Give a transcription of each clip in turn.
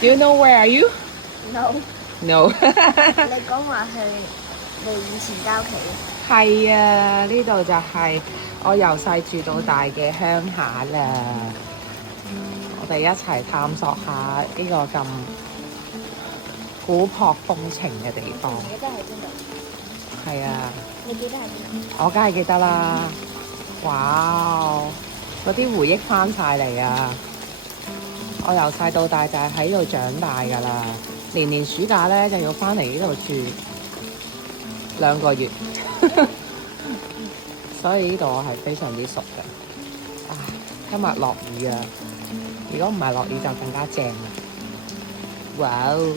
Do you know where are you? No， No 你講話去你以前家屋企，係啊，呢度就係我由細住到大嘅鄉下啦。我哋一齊探索下呢個咁古樸風情嘅地方。你記得喺邊度？係啊，你記得喺邊度？我梗係記得啦。哇！嗰啲回憶翻晒嚟啊！我由細到大就係喺度長大㗎啦。年年暑假咧就要翻嚟呢度住2個月，所以呢度我係非常之熟嘅。啊，今日落雨啊！如果唔係落雨就更加正啦。哇哦！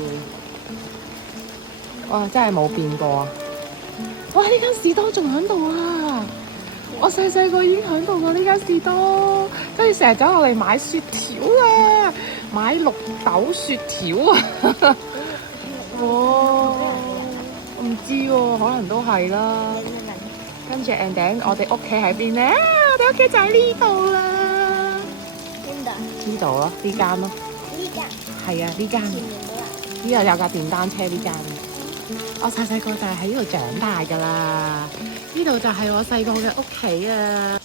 哇，真係冇變過啊！哇，呢間士多仲喺度啊！我細細個已經喺度㗎呢間士多，跟住成日走落嚟買雪條啊，買綠豆雪條啊！哇，我唔知喎，可能都係啦。跟住 and then 我哋屋企喺邊咧？我哋屋企就喺呢度啦。邊度？呢度咯，呢間咯。呢間。係啊，呢間。前面嗰個。呢度有架電單車呢間。我細細個就係喺呢度長大㗎啦。呢度就係我細個嘅屋企啊！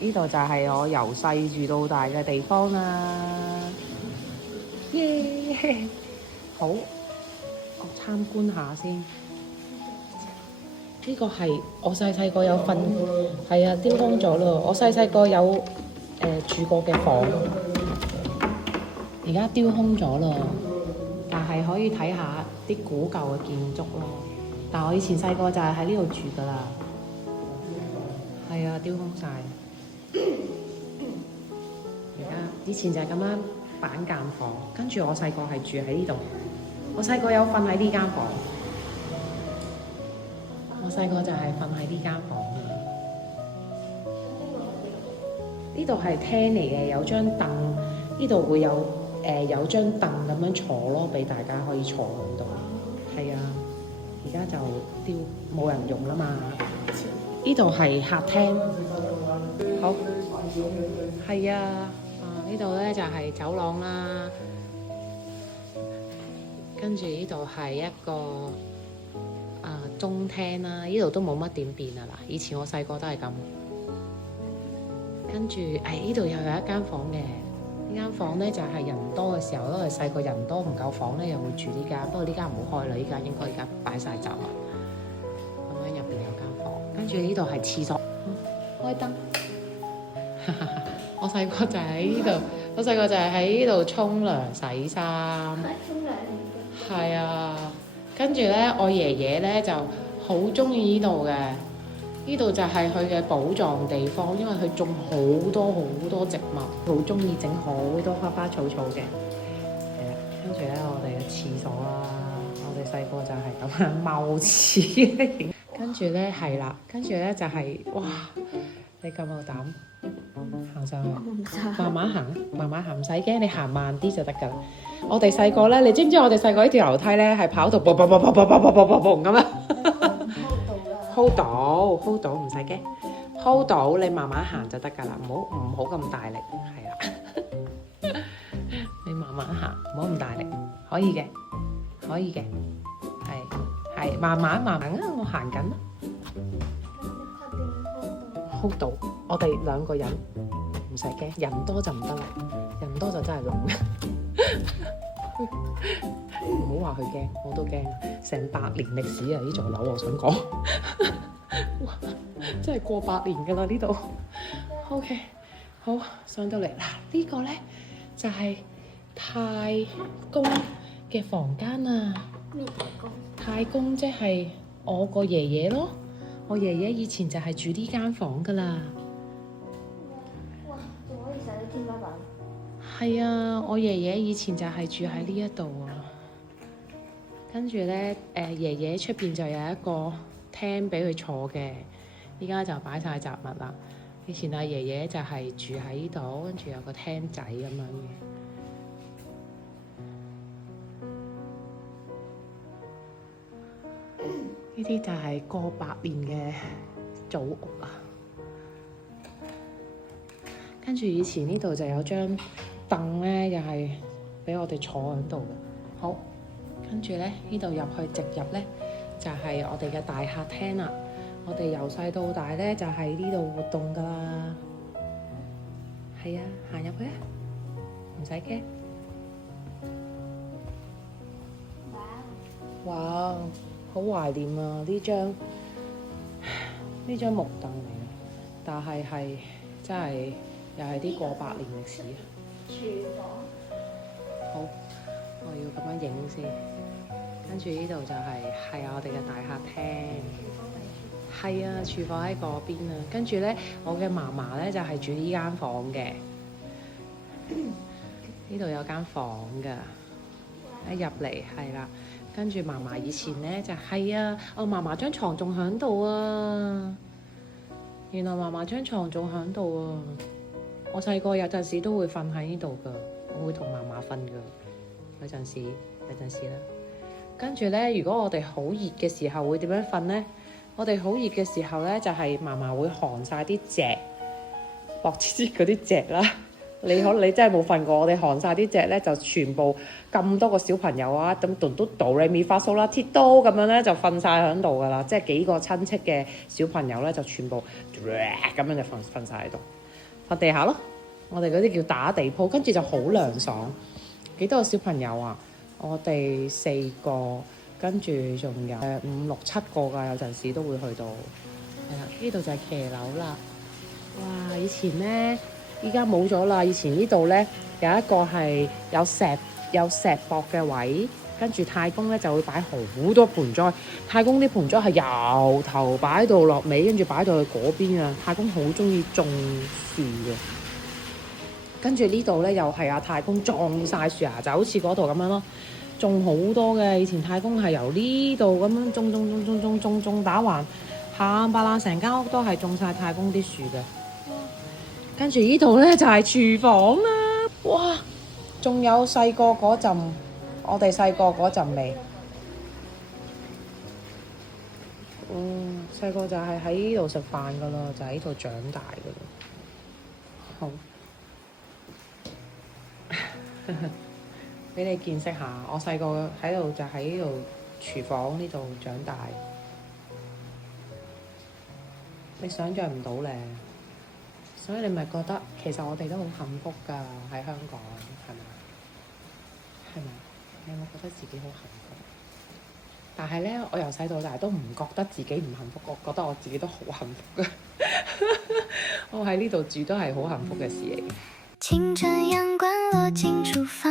呢度就係我由細住到大嘅地方啦。耶！好，我參觀下先。呢個係我細細個有瞓，係啊，丟空咗咯。我細細個有住過嘅房，而家丟空咗咯。但係可以睇下啲古舊嘅建築咯。但我以前細個就係喺呢度住㗎啦。係啊，丟空晒。而家以前就係咁樣板間房，跟住我細個係住喺呢度。我細個有瞓喺呢間房。我細個就係瞓喺呢間房嘅。呢度係廳嚟嘅，有張凳，呢度會有有張凳咁樣坐咯，俾大家可以坐喺度。係啊，而家就冇人用啦嘛。呢度係客廳。好。係啊，呢度咧就係走廊啦。跟住呢度係一個中廳啦，呢度都冇乜點變啊嗱，以前我細個都係咁。跟住呢度又有一間房嘅，呢間房咧就係人多嘅時候，因為細個人多唔夠房咧，又會住呢間。不過呢間唔好開啦，呢間應該而家擺晒酒啦。咁樣入邊有間房，跟住呢度係廁所，開燈。我細個就喺呢度，我細個就係喺呢度沖涼洗衫。沖涼。係啊，跟住咧，我爺爺咧就好中意呢度嘅，呢度就係佢嘅寶藏地方，因為佢種好多好多植物，好中意整好多花花草草嘅。係啊，跟住咧，我哋嘅廁所啦，我哋細個就係咁樣踎廁。跟住咧係啦，跟住咧就係、哇！你咁有膽行上去，慢慢行，慢慢行，唔使驚，你行慢啲就得㗎啦。我哋細個咧，你知唔知我哋細個呢條樓梯咧係跑到啵啵啵啵啵啵啵啵啵啵咁啊？hold 到，唔使驚 ，hold 到，你慢慢行就得㗎啦，唔好咁大力，係啦。你慢慢行，唔好咁大力，可以嘅，係慢慢啊，我行緊啦。hold 到，我哋2個人唔使驚，人多就唔得啦，人多就真係冧嘅。唔好話佢驚，我都驚，成100年歷史啊！呢座樓我想講，哇，真係過100年㗎啦呢度。OK， 好，上到嚟嗱，呢個咧就係太公嘅房間啊。咩太公？太公即係我個爺爺咯。我爺爺以前就係住呢間房㗎啦。哇，仲可以上到天花板。係啊，我爺爺以前就係住喺呢一度啊。跟住咧，爺爺出邊就有一個廳俾佢坐嘅，依家就擺晒雜物啦。以前阿爺爺就係住喺呢度，跟住有個廳仔咁樣嘅。呢啲就係過100年嘅祖屋啊！跟住以前呢度就有張凳咧又係俾我哋坐喺度嘅。好，跟住咧呢度入去直入咧就係我哋嘅大客廳啦。我哋由細到大咧就喺呢度活動㗎啦。係啊，行入去啊，唔使驚。哇，好懷念啊！呢張木凳嚟嘅，但係真係又係啲過百年歷史啊！廚房。好，我要咁樣影先，跟住呢度就係我哋嘅大客廳。係啊，廚房喺嗰邊啊。跟住咧，我嘅嫲嫲咧就係住呢間房嘅。呢度有間房㗎，一入嚟係啦。跟住嫲嫲以前咧就係啊，我嫲嫲張床仲喺度啊。原來嫲嫲張床仲喺度啊。我細個有陣時都會瞓喺呢度㗎，我會同嫲嫲瞓㗎。有陣時啦。跟住咧，如果我哋好熱嘅時候會點樣瞓咧？我哋好熱嘅時候咧，就係嫲嫲會寒晒啲席，薄切切嗰啲席啦。你真係冇瞓過，我哋寒晒啲席咧，就全部咁多個小朋友啊，咁嘟嘟哆唻咪發嗦啦鐵刀咁樣咧，就瞓晒喺度噶啦。即係幾個親戚嘅小朋友咧，就全部咁樣就瞓晒喺度，瞓地下咯。我哋嗰啲叫打地鋪，跟住就好涼爽。幾多個小朋友啊？我哋4個，跟住仲有5、6、7個㗎，有陣時都會去到。係啦，呢度就係騎樓啦。哇！以前咧〜依家冇咗啦，以前呢度咧有一個係有石駁嘅位，跟住太公咧就會擺好多盆栽。太公啲盆栽係由頭擺到落尾，跟住擺到去嗰邊啊。太公好中意種樹嘅，跟住呢度咧又係阿太公種晒樹芽，就好似嗰度咁樣咯，種好多嘅。以前太公係由呢度咁樣種打橫，冚唪唥成間屋都係種晒太公啲樹嘅。跟住呢度咧就係廚房啦，哇！仲有細個嗰陣，我哋細個嗰陣味。細個就係喺呢度食飯噶啦，就喺呢度長大噶啦。好，俾你見識下，我細個喺度就喺呢度廚房呢度長大，你想像唔到咧。所以你咪覺得其實我哋都好幸福㗎，喺香港係咪？你有冇覺得自己好幸福？但係咧，我由細到大都唔覺得自己唔幸福，我覺得我自己都好幸福㗎。我喺呢度住都係好幸福嘅事嚟。清晨陽光落進廚房，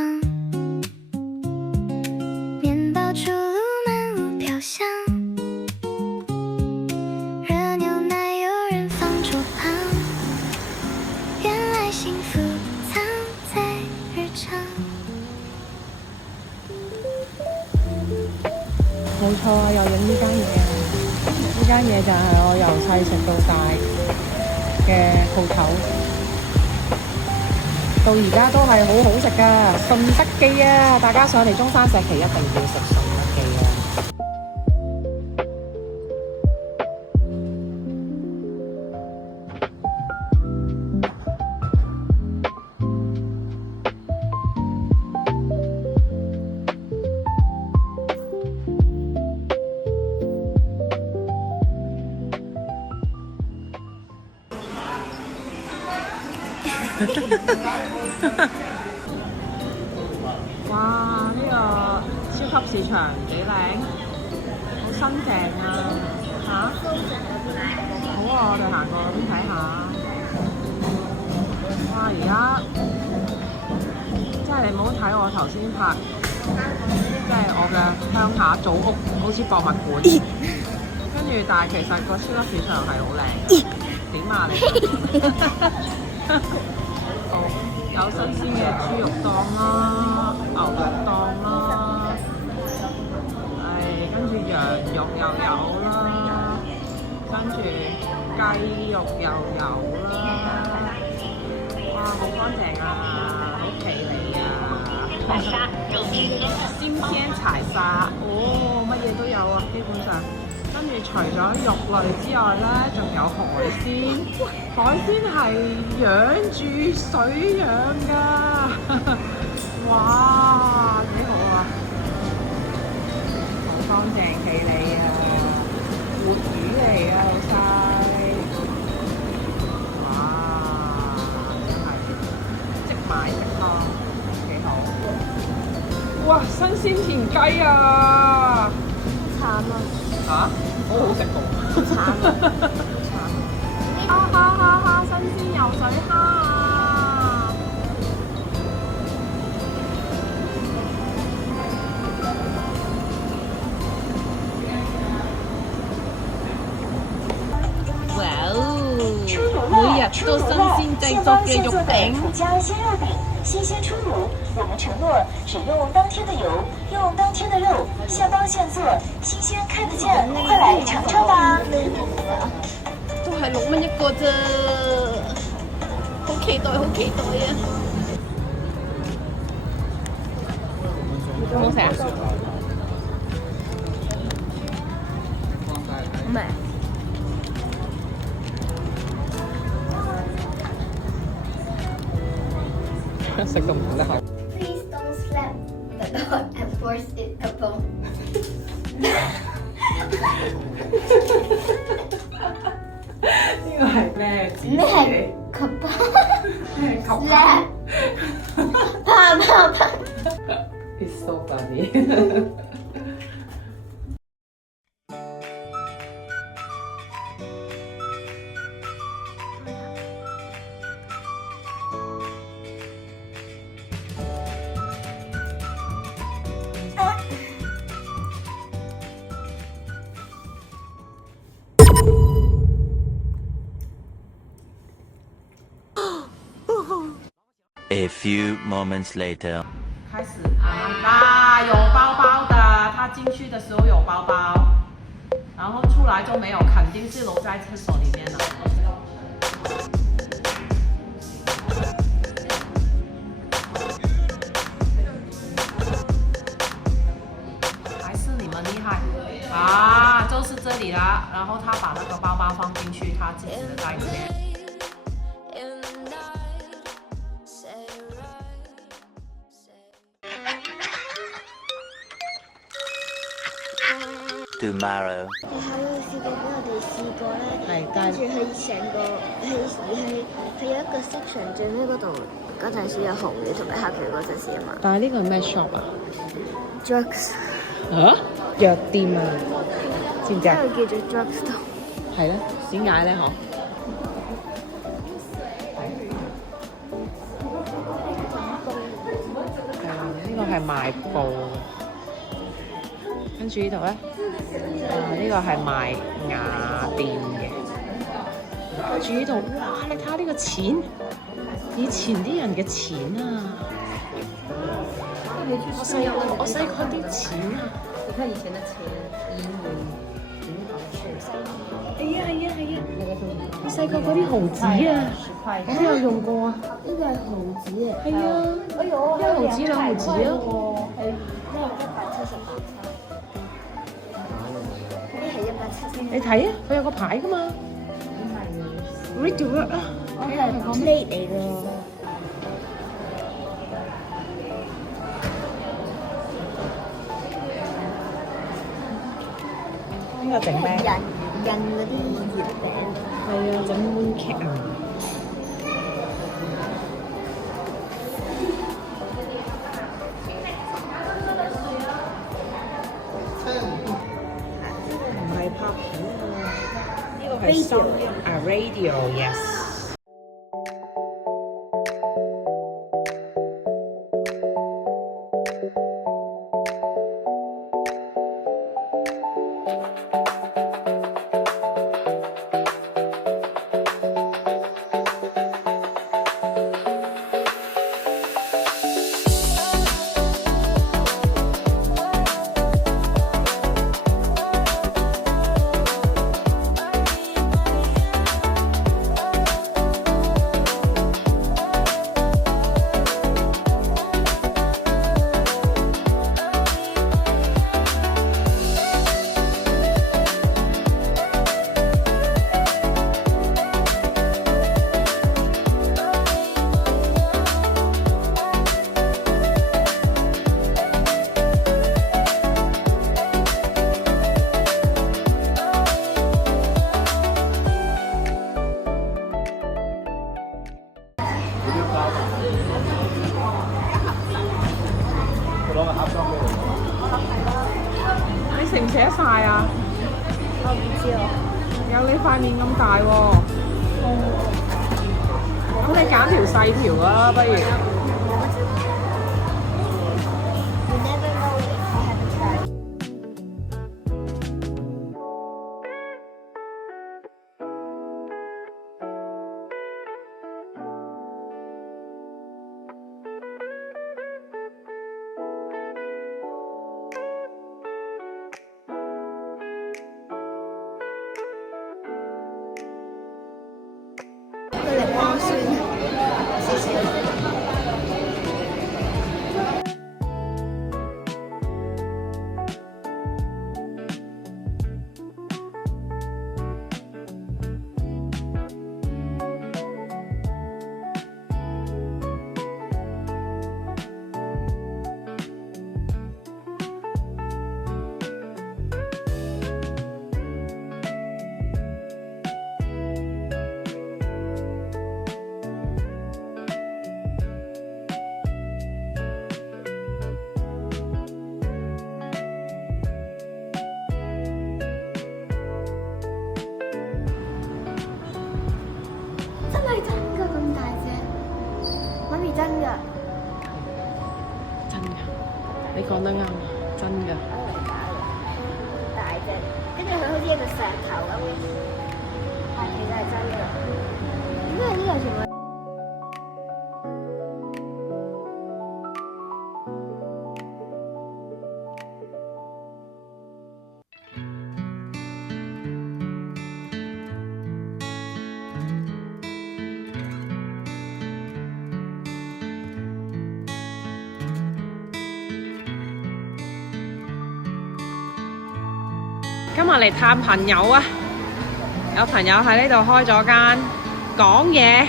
麵包出爐滿屋飄香。冇錯啊，又影呢間嘢啊！呢間嘢就係我由細食到大嘅鋪頭，到而家都係好好食㗎。順德記啊，大家上嚟中山石岐一定要食順德記啊！哇！呢個超級市場幾靚，好新淨啊！嚇，好啊！我哋行過嗰邊睇下。哇！而家即係你唔好睇我頭先拍，即係我嘅鄉下祖屋，好似博物館。跟住，但係其實個超級市場係好靚。點啊你？有新鮮嘅豬肉檔啦，牛肉檔啦，跟住羊肉又有啦，跟住雞肉又有啦，哇，好乾淨啊，好企理啊！鮮天柴沙，乜嘢都有啊，基本上。跟住除咗肉類之外咧，仲有海鮮。海鮮係養住水養㗎，哇幾好啊！好乾淨企理啊，活魚嚟啊老細，哇真係即買即劏，幾好！哇新鮮田雞啊！慘啊！嚇，好好食喎！慘啊！哈！新鮮游水蝦啊！哇哦！每日都新鮮製作嘅肉餅。土家鮮肉餅，新鮮出爐。我們承諾只用當天的油，用當天的肉，現包現做，新鮮看得見。快來嘗嘗吧！都係6蚊一個啫，好期待，好期待啊！好好食啊！唔係。食到唔得口。 Please don't slap the dog and force it upon. 呢個係咩字？咩係及巴咩及？slap 啪！ ？It's so funny 。A few moments later. 開始有包包的，他進去的時候有包包，然後出來就沒有，肯定是留在廁所裡面了。還是你們厲害啊！就是這裡啦，然後他把那個包包放進去，他自己的袋裡面。Tomorrow. 你喺嗰個試過俾我哋試過咧，係，跟住佢成個佢有一個 section 最尾嗰度嗰陣時有紅魚同埋黑魚嗰陣時啊嘛。但係呢個係咩 shop 啊？ drugs 啊？藥店啊？知唔知啊？因為叫做 drugstore。係咧，點解咧？嗬？係啊，呢個係賣布，跟住呢度咧，呢個係賣牙店嘅。跟住呢度，哇！你睇下呢個錢，以前啲人嘅錢啊！我細個啲錢啊！你看以前的錢，銀元挺好吃。係啊！我細個嗰啲毫子啊，我都有用過啊。呢個係毫子啊！係啊，一毫子兩毫子啊。呢係170。你睇啊，佢有個牌噶嘛。Read the word 啊！我係 plate 嚟㗎。呢個整咩？印嗰啲月餅。係啊，整 mooncake 啊。唔係拍片啊，呢個係收音啊 radio yes。扯晒啊？我唔知喎。有你塊面咁大喎。咁你揀條細條啊，不如。You never know if you haven't tried. 佢嚟幫孫，謝謝。真係真㗎，咁大隻，媽咪真㗎，真㗎，你講得啱，真㗎。大隻，跟住佢好似一個石頭咁，但其實係真㗎。點解呢度全部？今日嚟探朋友啊！有朋友喺呢度開咗間講嘢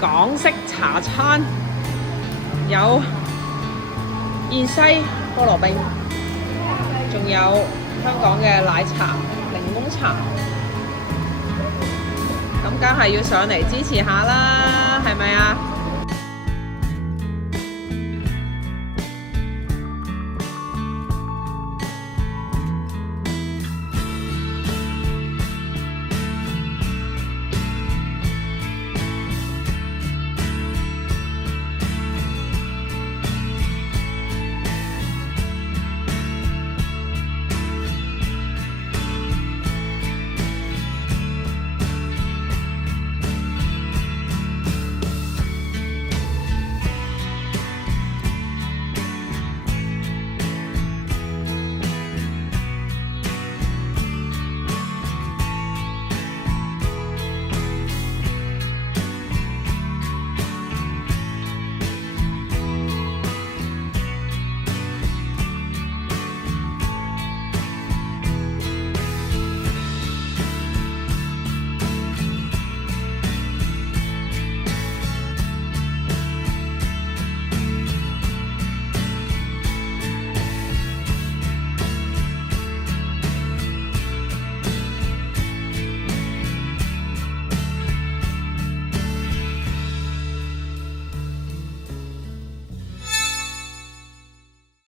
港式茶餐，有芫茜菠蘿冰，仲有香港嘅奶茶、檸檬茶，咁梗係要上嚟支持下啦，係咪啊？